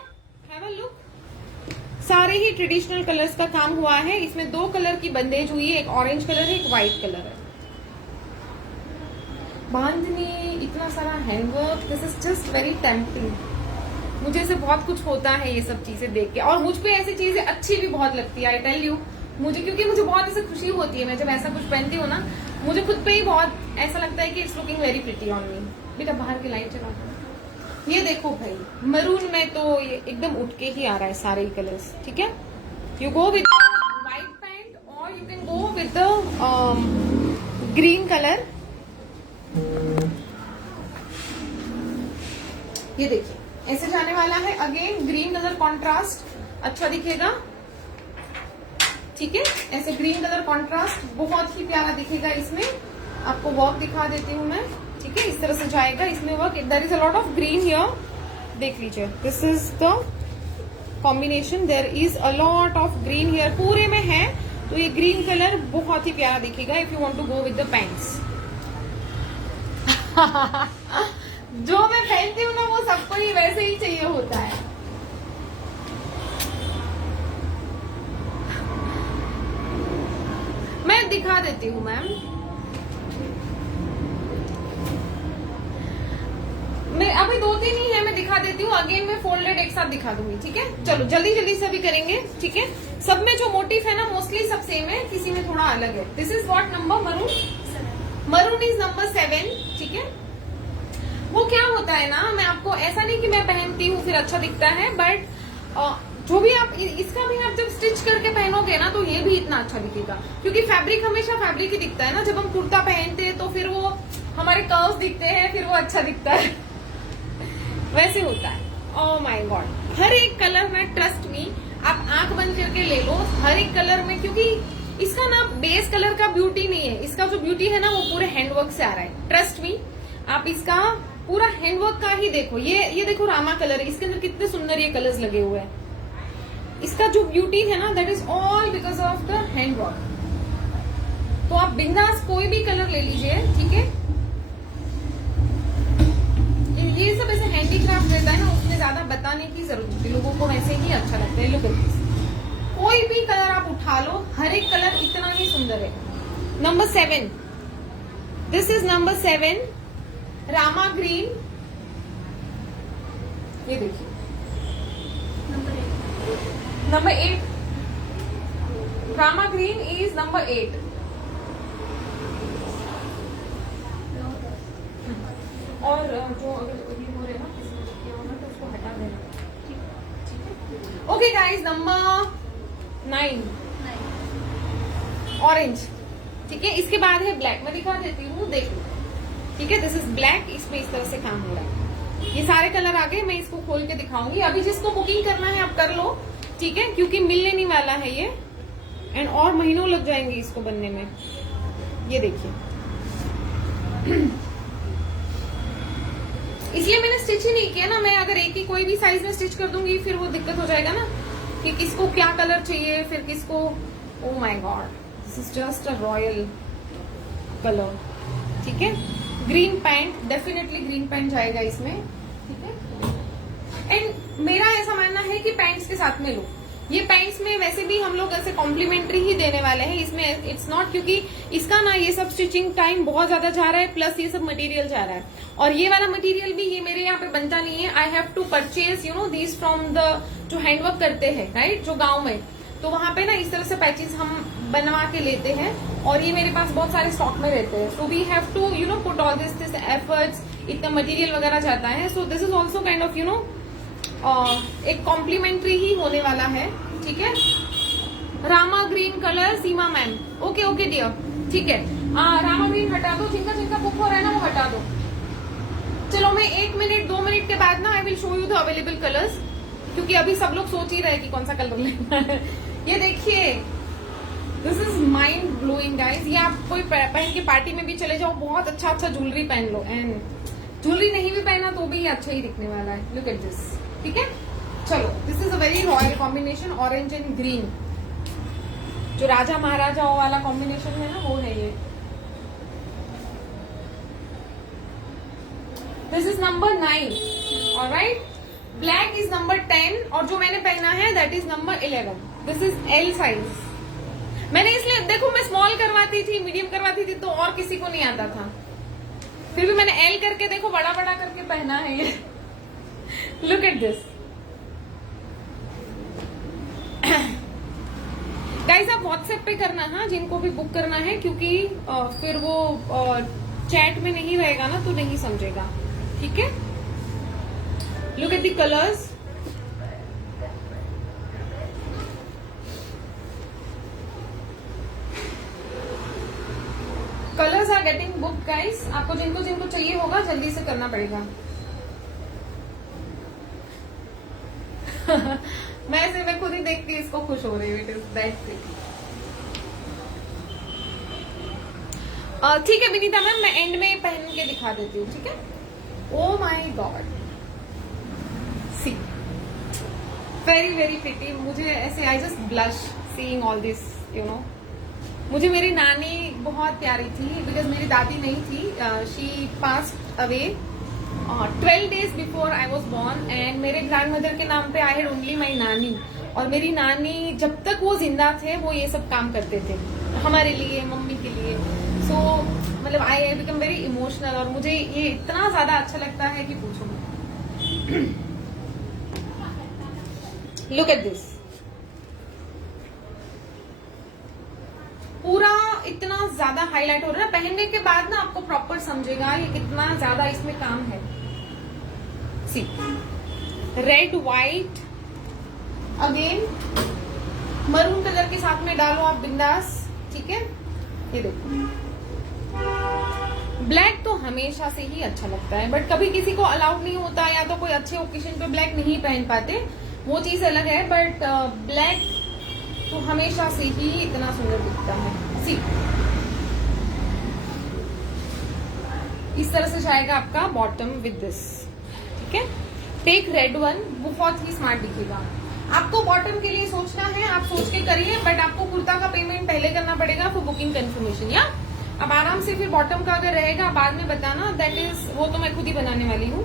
have a look. सारे ही ट्रेडिशनल कलर्स का काम हुआ है। इसमें 2 कलर की बंदेज हुई है, एक ऑरेंज कलर है, एक व्हाइट कलर है। बांधनी, इतना सारा handwork, this is just very tempting. मुझे ऐसे बहुत कुछ होता है ये सब चीजें देख के, और मुझ पे ऐसी चीजें अच्छी भी बहुत लगती है, आई टेल यू। मुझे क्योंकि मुझे बहुत ऐसे खुशी होती है, मैं जब ऐसा कुछ पहनती हूँ ना, मुझे खुद पे ही बहुत ऐसा लगता है कि it's looking very pretty on me. बेटा बाहर की लाइट चला दो। ये देखो भाई, मरून में तो ये एकदम उठ के ही आ रहा है सारे ही कलर्स, ठीक है। You go with white pant और you can go with the green colour. ये देखिए ऐसे जाने वाला है, अगेन ग्रीन कलर कॉन्ट्रास्ट अच्छा दिखेगा, ठीक है। ऐसे ग्रीन कलर कॉन्ट्रास्ट बहुत ही प्यारा दिखेगा इसमें। आपको वर्क दिखा देती हूँ मैं, ठीक है। इस तरह से जाएगा इसमें work, there is a lot of green here, देख लीजिए, this is the combination, there is a lot of green here, पूरे में है। तो ये ग्रीन कलर बहुत ही प्यारा दिखेगा if you want to go with the pants. जो मैं पहनती हूँ ना वो सबको ही वैसे ही चाहिए होता है। मैं दिखा देती हूँ मैम, मैं अभी 2-3 ही है, मैं दिखा देती हूँ, अगेन मैं फोल्डेड एक साथ दिखा दूंगी, ठीक है। चलो जल्दी जल्दी से भी करेंगे, ठीक है। सब में जो मोटिव है ना मोस्टली सब सेम है, किसी में थोड़ा अलग है। This is what number, maroon is number 7, ठीक है। वो क्या होता है ना, मैं आपको ऐसा नहीं कि मैं पहनती हूँ फिर अच्छा दिखता है, बट जो भी आप इसका भी आप जब स्टिच करके पहनोगे ना तो ये भी इतना अच्छा दिखेगा, क्योंकि फैब्रिक हमेशा फैब्रिक ही दिखता है ना। जब हम कुर्ता पहनते हैं तो फिर वो हमारे कर्व्स दिखते हैं, फिर वो अच्छा दिखता है वैसे होता है। ओह माय गॉड, हर एक कलर में, ट्रस्ट मी, आप आंख बंद करके ले लो हर एक कलर में, क्योंकि इसका ना बेस कलर का ब्यूटी नहीं है, इसका जो ब्यूटी है ना वो पूरे हैंडवर्क से आ रहा है। ट्रस्ट मी, आप इसका पूरा हैंडवर्क का ही देखो। ये देखो रामा कलर है, इसके अंदर कितने सुंदर ये कलर्स लगे हुए हैं। इसका जो ब्यूटी है ना that is all because of the handwork. तो आप बिंदास कोई भी कलर ले लीजिए, ठीक है। ये सब ऐसे हैंडीक्राफ्ट रहता है ना, उसमें ज्यादा बताने की जरूरत नहीं, लोगों को वैसे ही अच्छा लगता है। लुक एट दिस, कोई भी कलर आप उठा लो, हर एक कलर इतना ही सुंदर है। Number 7, this is number 7, Rama green. ये देखिए number 8, Rama green is number 8। और जो अगर ये हो रहे ना किसी ने किया होगा तो उसको हटा देना, ठीक है। ओके गाइस, नंबर 9 ऑरेंज, ठीक है। इसके बाद है ब्लैक, मैं दिखा देती हूँ, देख लो, ठीक है। दिस इज ब्लैक, इसमें इस तरह से काम हो रहा है। ये सारे कलर आ गए, मैं इसको खोल के दिखाऊंगी। अभी जिसको बुकिंग करना है आप कर लो, ठीक है, क्योंकि मिलने नहीं वाला है ये, एंड और महीनों लग जाएंगे इसको बनने में। ये देखिए इसलिए मैंने स्टिच ही नहीं किया ना। मैं अगर एक ही कोई भी साइज में स्टिच कर दूंगी फिर वो दिक्कत हो जाएगा ना कि किसको क्या कलर चाहिए, फिर किसको। Oh my God, this is just a royal colour, ठीक है। Green pant, definitely green pant जाएगा इसमें, ठीक है। एंड मेरा ऐसा मानना है कि पैंट्स के साथ में लो। ये पैंट्स में वैसे भी हम लोग ऐसे कॉम्प्लीमेंट्री ही देने वाले हैं इसमें, इट्स नॉट, क्योंकि इसका ना ये सब स्टिचिंग टाइम बहुत ज्यादा जा रहा है, प्लस ये सब मटेरियल जा रहा है, और ये वाला मटेरियल भी ये मेरे यहाँ पे बनता नहीं है। I have to purchase you know these from the जो हैंडवर्क करते हैं, राइट, जो गाँव में, तो वहां पे ना इस तरह से पैचेस हम बनवा के लेते हैं, और ये मेरे पास बहुत सारे स्टॉक में रहते हैं। So we have to you know put all this efforts, इतना मटेरियल वगैरह जाता है। So this is also kind of you know एक कॉम्प्लीमेंट्री ही होने वाला है, ठीक है। Rama green colour, Seema ma'am, okay okay dear, ठीक है। रामा ग्रीन हटा दो, जिनका जिनका बुक हो रहा है ना वो हटा दो। चलो मैं 1 मिनट 2 मिनट के बाद ना आई will show you the available colours, क्योंकि अभी सब लोग सोच ही रहे कि कौन सा कलर लेना है। ये देखिए, this is mind blowing guys. ये आप कोई पहन के पार्टी में भी चले जाओ, बहुत अच्छा अच्छा ज्वेलरी पहन लो, एंड ज्वेलरी नहीं भी पहना तो भी अच्छा ही दिखने वाला है। लुक एट दिस, ठीक है। चलो, this is a very royal combination, orange and green, जो राजा महाराजाओं वाला कॉम्बिनेशन है ना वो है ये। This is number 9, alright. Black is number 10, और जो मैंने पहना है that is number 11। This is L size. मैंने इसलिए देखो, मैं स्मॉल करवाती थी, मीडियम करवाती थी तो और किसी को नहीं आता था, फिर भी मैंने एल करके देखो बड़ा बड़ा करके पहना है ये। लुक एट दिस, गाइस आप व्हाट्सएप पे करना, हाँ, जिनको भी बुक करना है, क्योंकि फिर वो चैट में नहीं रहेगा ना तो नहीं समझेगा, ठीक है। Look at the colours. Colours are getting book guys. आपको जिनको जिनको चाहिए होगा जल्दी से करना पड़ेगा। मैं खुद ही देखती इसको खुश हो रही हूँ। It is that pretty. ठीक है विनीता मैम, मैं एंड में पहन के दिखा देती हूँ, ठीक है। ओ माई गॉड, सी वेरी वेरी प्रिटी। मुझे ऐसे I just blush seeing all this, you know. मुझे मेरी नानी बहुत प्यारी थी, बिकॉज मेरी दादी नहीं थी। She passed away 12 days before I was born, and मेरे ग्रैंड मदर के नाम पे आई हैड ओनली माई नानी। और मेरी नानी जब तक वो जिंदा थे वो ये सब काम करते थे हमारे लिए, मम्मी के लिए। सो मतलब आई बिकम वेरी इमोशनल, और मुझे ये इतना ज्यादा अच्छा लगता है कि पूछो मत। लुक एट दिस, पूरा इतना ज्यादा हाईलाइट हो रहा है। पहनने के बाद ना आपको प्रॉपर समझेगा ये कितना ज्यादा इसमें काम है। See red white, again maroon colour के साथ में डालो आप बिंदास, ठीक है। ये देखो, ब्लैक तो हमेशा से ही अच्छा लगता है, बट कभी किसी को अलाउड नहीं होता, या तो कोई अच्छे ओकेजन पे ब्लैक नहीं पहन पाते, वो चीज अलग है। बट ब्लैक तो हमेशा से ही इतना सुंदर दिखता है। सी इस तरह से जाएगा आपका बॉटम विद दिस, ठीक है। टेक रेड वन, बहुत ही स्मार्ट दिखेगा। आपको बॉटम के लिए सोचना है, आप सोच के करिए, बट आपको कुर्ता का पेमेंट पहले करना पड़ेगा फॉर बुकिंग कंफर्मेशन। या अब आराम से फिर बॉटम का अगर रहेगा बाद में बताना, दैट इज वो तो मैं खुद ही बनाने वाली हूँ,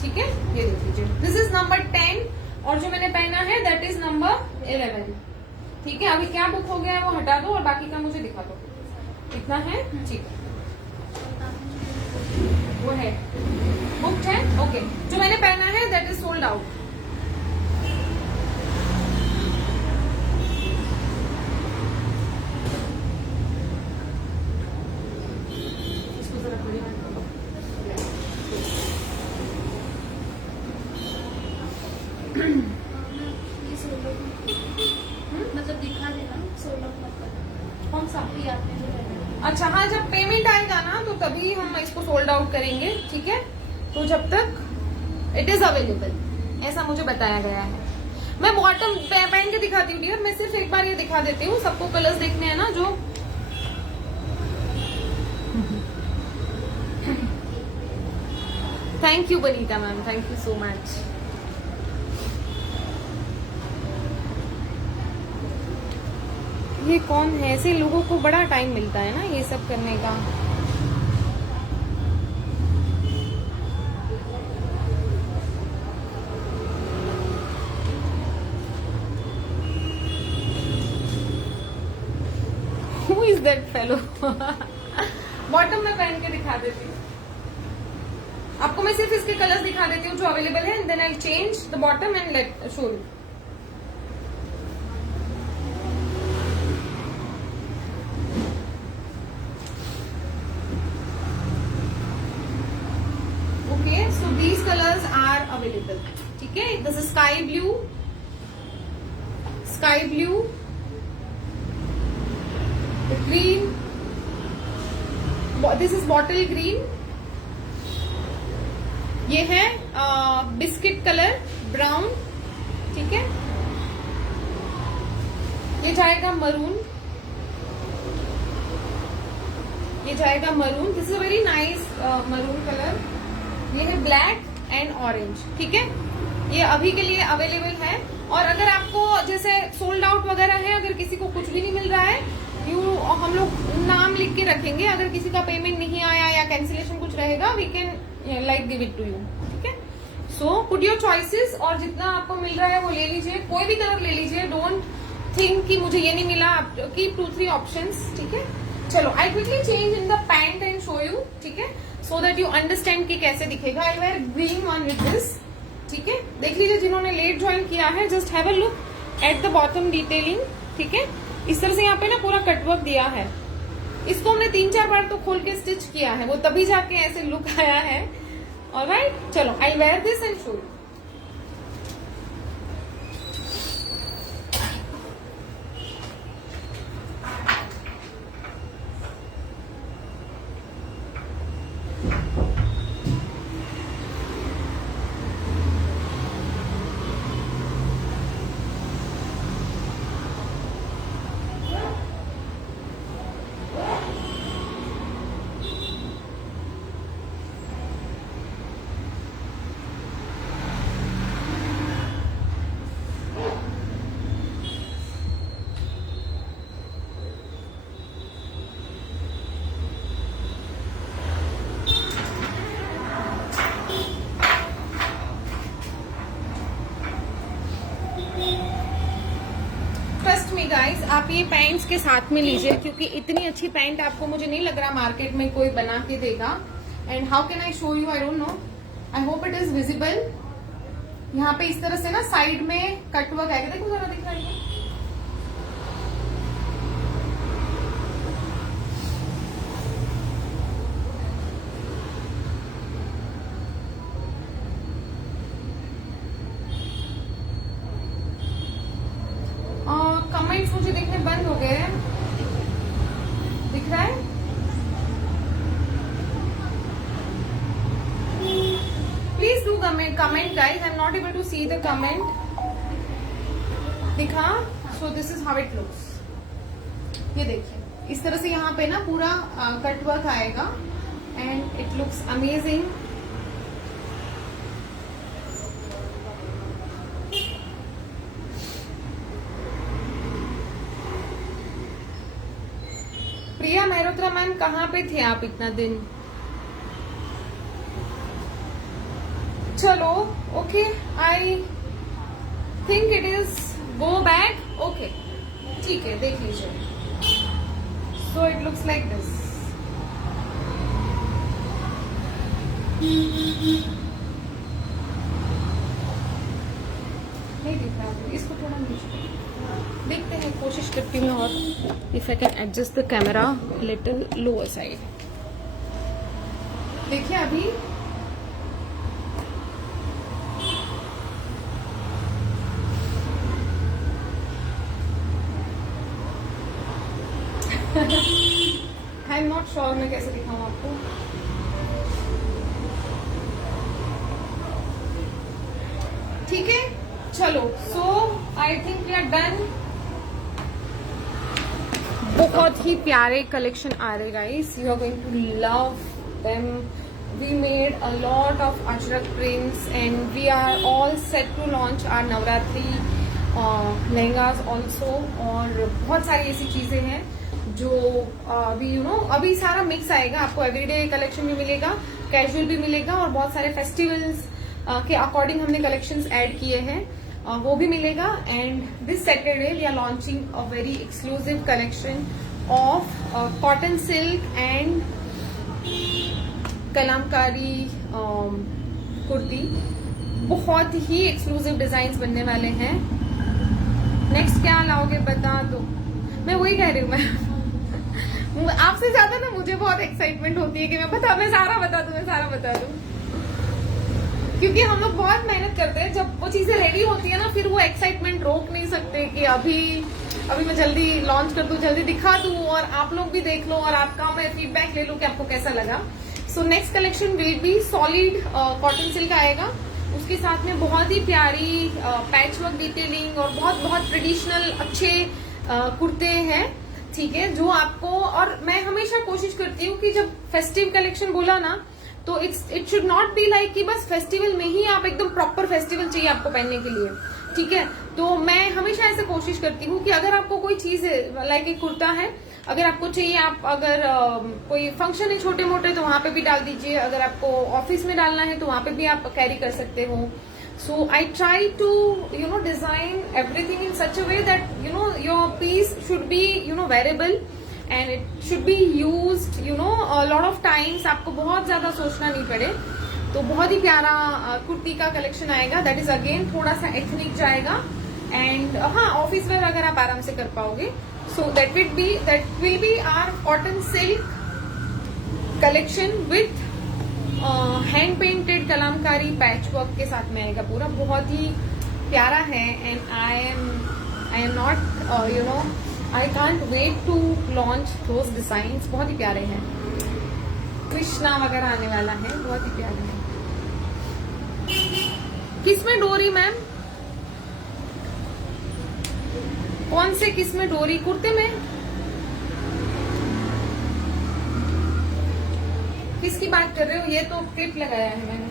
ठीक है। ये देख लीजिए, दिस इज नंबर 10, और जो मैंने पहना है दैट इज नंबर 11, ठीक है। अभी क्या बुक हो गया है वो हटा दो और बाकी का मुझे दिखा दो। इतना है, ठीक है, वो है बुकड है, ओके। जो मैंने पहना है दैट इज सोल्ड आउट। मतलब दिखा देना, सोल्ड आउट मत करना। कौन सा? अभी आपने जो पहना। अच्छा हाँ, जब पेमेंट आएगा ना तो तभी हम इसको सोल्ड आउट करेंगे, ठीक है। तो जब तक इट इज अवेलेबल ऐसा मुझे बताया गया है। मैं बॉटम पहन के दिखाती हूँ डियर, मैं सिर्फ एक बार ये दिखा देती हूँ, सबको कलर्स देखने हैं ना जो। Thank you Banita ma'am, thank you so much. ये कौन है? ऐसे लोगों को बड़ा टाइम मिलता है ना ये सब करने का। Who is that fellow? Bottom में पहन के दिखा देती हूँ आपको। मैं सिर्फ इसके कलर्स दिखा देती हूँ जो अवेलेबल है, then I change the bottom and let show you. Okay, so these colors are available, ठीक है। this is sky blue, the green, this is bottle green, ये है बिस्किट कलर ब्राउन, ठीक है। ये जाएगा मरून, ये जाएगा maroon, this is a very nice maroon colour. ये है ब्लैक एंड ऑरेंज, ठीक है। ये अभी के लिए अवेलेबल है, और अगर आपको जैसे सोल्ड आउट वगैरह है, अगर किसी को कुछ भी नहीं मिल रहा है, हम लोग नाम लिख के रखेंगे। अगर किसी का पेमेंट नहीं आया या कैंसिलेशन कुछ रहेगा, we can like give it to you, ठीक है। सो पुट योर चॉइसेस, और जितना आपको मिल रहा है वो ले लीजिए, कोई भी कलर ले लीजिए। डोंट थिंक कि मुझे ये नहीं मिला, आप कीप 2-3 ऑप्शंस, ठीक है। चलो I quickly change in the pant and show you, ठीक है, सो दैट यू अंडरस्टैंड कि कैसे दिखेगा। I wear green one with this, ठीक है। देख लीजिए जिन्होंने लेट ज्वाइन किया है, just have a look at the bottom detailing, ठीक है। इस तरह से यहाँ पे ना पूरा कटवर्क दिया है। इसको हमने 3-4 बार तो खोल के स्टिच किया है, वो तभी जाके ऐसे लुक आया है। ऑलराइट, चलो I wear this and show you. Trust me guys, आप ये पैंट्स के साथ में लीजिए, क्योंकि इतनी अच्छी पैंट आपको मुझे नहीं लग रहा मार्केट में कोई बना के देगा। And how can I show you, I don't know, I hope it is visible. यहाँ पे इस तरह से ना साइड में कटवर्क आएगा, देखो जरा दिख रहा है। कमेंट्स मुझे देखने बंद हो गए हैं, दिख रहा है? Please do comment guys, I am not able to see the comment. दिखा? So this is how it looks. ये देखिए, इस तरह से यहाँ पे ना पूरा कटवर्क आएगा and it looks amazing. Priya Mehrotra ma'am, कहाँ पे थे आप इतना दिन? चलो, okay, I think it is go back. Okay, ठीक है, देख लीजिए। So it looks like this. नहीं दिख रहा है, इसको थोड़ा नीचे देखते हैं, कोशिश करती हूँ। और if I can adjust the camera little lower side. देखिए अभी आई एम नॉट श्योर मैं कैसे दिखाऊं आपको। ठीक है, चलो, so I think we are done. बहुत ही प्यारे कलेक्शन आ रहे guys, you are going to love them. We made a lot of ajrakh prints and we are all set to launch our Navratri lehengas also. और बहुत सारी ऐसी चीजें हैं जो अभी अभी सारा मिक्स आएगा। आपको एवरीडे कलेक्शन भी मिलेगा, कैजुअल भी मिलेगा, और बहुत सारे फेस्टिवल्स के अकॉर्डिंग हमने कलेक्शंस ऐड किए हैं, वो भी मिलेगा। And this Saturday we are launching a very exclusive collection of cotton silk and kalamkari kurti. बहुत ही एक्सक्लूसिव डिजाइन बनने वाले हैं। नेक्स्ट क्या लाओगे बता दो। मैं वही कह रही हूँ, मैं आपसे ज्यादा ना मुझे बहुत एक्साइटमेंट होती है कि मैं सारा बता दूं, क्योंकि हम लोग बहुत मेहनत करते हैं। जब वो चीजें रेडी होती है ना, फिर वो एक्साइटमेंट रोक नहीं सकते कि अभी मैं जल्दी लॉन्च कर दूं, जल्दी दिखा दूं, और आप लोग भी देख लो और आपका मैं फीडबैक ले लूं कि आपको कैसा लगा। So next collection will be solid cotton silk आएगा, उसके साथ में बहुत ही प्यारी पैचवर्क डिटेलिंग और बहुत ट्रेडिशनल अच्छे कुर्ते हैं, ठीक है, जो आपको। और मैं हमेशा कोशिश करती हूँ कि जब फेस्टिव कलेक्शन बोला ना, तो it should not be like कि बस फेस्टिवल में ही आप एकदम प्रॉपर फेस्टिवल चाहिए आपको पहनने के लिए, ठीक है। तो मैं हमेशा ऐसे कोशिश करती हूँ कि अगर आपको कोई चीज लाइक एक कुर्ता है, अगर आपको चाहिए, आप अगर कोई फंक्शन है छोटे मोटे, तो वहां पे भी डाल दीजिए। अगर आपको ऑफिस में डालना है तो वहां पे भी आप कैरी कर सकते हो। So I try to, design everything in such a way that, your piece should be, wearable and it should be used, a lot of times. आपको बहुत ज्यादा सोचना नहीं पड़े। तो बहुत ही प्यारा कुर्ती का कलेक्शन आएगा, दैट इज अगेन थोड़ा सा एथनिक जाएगा। एंड हाँ, ऑफिस वेयर अगर आप आराम से कर पाओगे। So that will be our cotton silk collection with hand painted kalamkari patch work के साथ में आएगा पूरा. बहुत ही प्यारा है. And I am not you know I can't wait to launch those designs. बहुत ही प्यारे हैं. कृष्णा वगैरह आने वाला है. बहुत ही प्यारे है. किसमें डोरी मैम? कौन से किसमें डोरी? कुर्ते में? किसकी बात कर रहे हो? ये तो क्लिप लगाया है मैंने.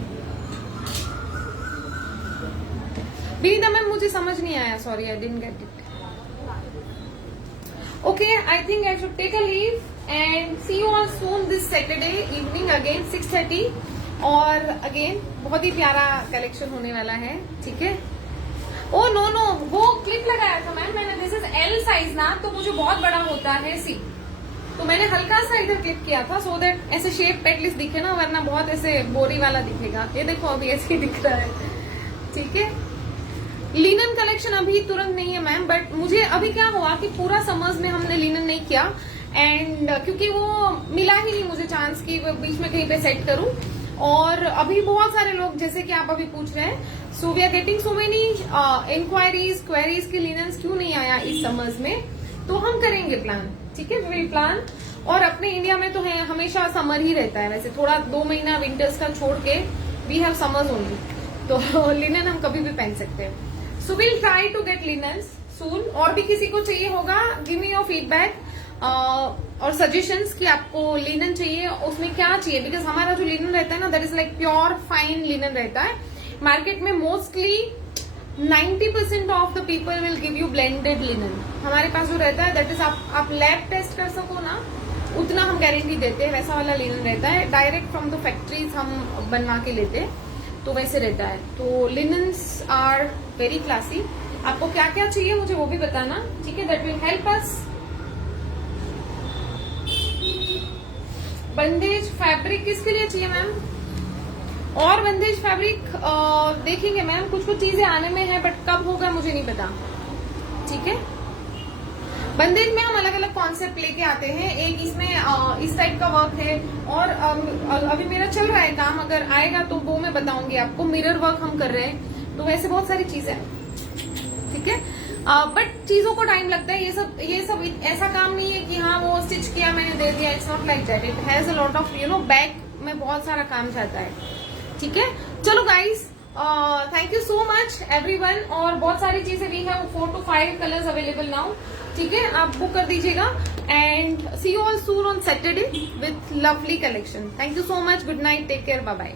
विनीता मैम मुझे समझ नहीं आया. Sorry I didn't get it. Okay I think I should take a leave and see you all soon this Saturday evening again 6:30. और अगेन बहुत ही प्यारा कलेक्शन होने वाला है. ठीक है. ओ नो वो क्लिप लगाया था मैम मैंने. दिस इज एल साइज ना, तो मुझे बहुत बड़ा होता है सी, तो मैंने हल्का सा इधर क्लिप किया था सो दैट ऐसे शेप एटलीस्ट दिखे ना, वरना बहुत ऐसे बोरी वाला दिखेगा. ये देखो अभी ऐसे ही दिख रहा है. ठीक है. लिनन कलेक्शन अभी तुरंत नहीं है मैम, बट मुझे अभी क्या हुआ कि पूरा समर्स में हमने लिनन नहीं किया एंड क्योंकि वो मिला ही नहीं मुझे चांस कि बीच में कहीं पे सेट करूं. और अभी बहुत सारे लोग जैसे कि आप अभी पूछ रहे हैं, so we are getting so many enquiries queries की लिनन्स क्यों नहीं आया इस समर्स में. तो हम करेंगे प्लान. ठीक है. We will plan. और अपने इंडिया में तो है हमेशा समर ही रहता है. वैसे थोड़ा 2 महीना विंटर्स का छोड़ के वी हैव समर्स ओनली, तो लिनन हम कभी भी पहन सकते हैं. So will try to get linens soon. और भी किसी को चाहिए होगा, गिव मी योर फीडबैक और सजेशंस कि आपको लिनन चाहिए, उसमें क्या चाहिए. बिकॉज हमारा जो लिनन रहता है ना, that is like pure fine linen रहता है. मार्केट में mostly 90% of the people will give you blended linen. हमारे पास जो रहता है दैट इज आप लैब टेस्ट कर सको ना, उतना हम गारंटी देते हैं. वैसा वाला लिनन रहता है. डायरेक्ट फ्रॉम द फैक्ट्रीज हम बनवा के लेते हैं, तो वैसे रहता है. तो लिनन्स आर वेरी क्लासी. आपको क्या क्या चाहिए मुझे वो भी बताना. ठीक है. That will help us. Bandhej fabric किसके लिए चाहिए मैम? और बंदेज फैब्रिक देखेंगे मैम. कुछ चीजें आने में है बट कब होगा मुझे नहीं पता. ठीक है. बंदेज में हम अलग अलग कॉन्सेप्ट लेके आते हैं. एक इसमें इस टाइप का वर्क है और अभी मेरा चल रहा है काम. अगर आएगा तो वो मैं बताऊंगी आपको. मिरर वर्क हम कर रहे हैं. तो वैसे बहुत सारी चीजें हैं. ठीक है. बट चीजों को टाइम लगता है. ये सब ऐसा काम नहीं है कि हाँ वो स्टिच किया मैंने दे दिया. It's not like that. It has a lot of back में बहुत सारा काम जाता है. ठीक है. चलो guys, thank you so much everyone. और बहुत सारी चीजें we have 4 to 5 colours available now. ठीक है. आप बुक कर दीजिएगा and see you all soon on Saturday with lovely collection. Thank you so much. Good night. Take care. Bye bye.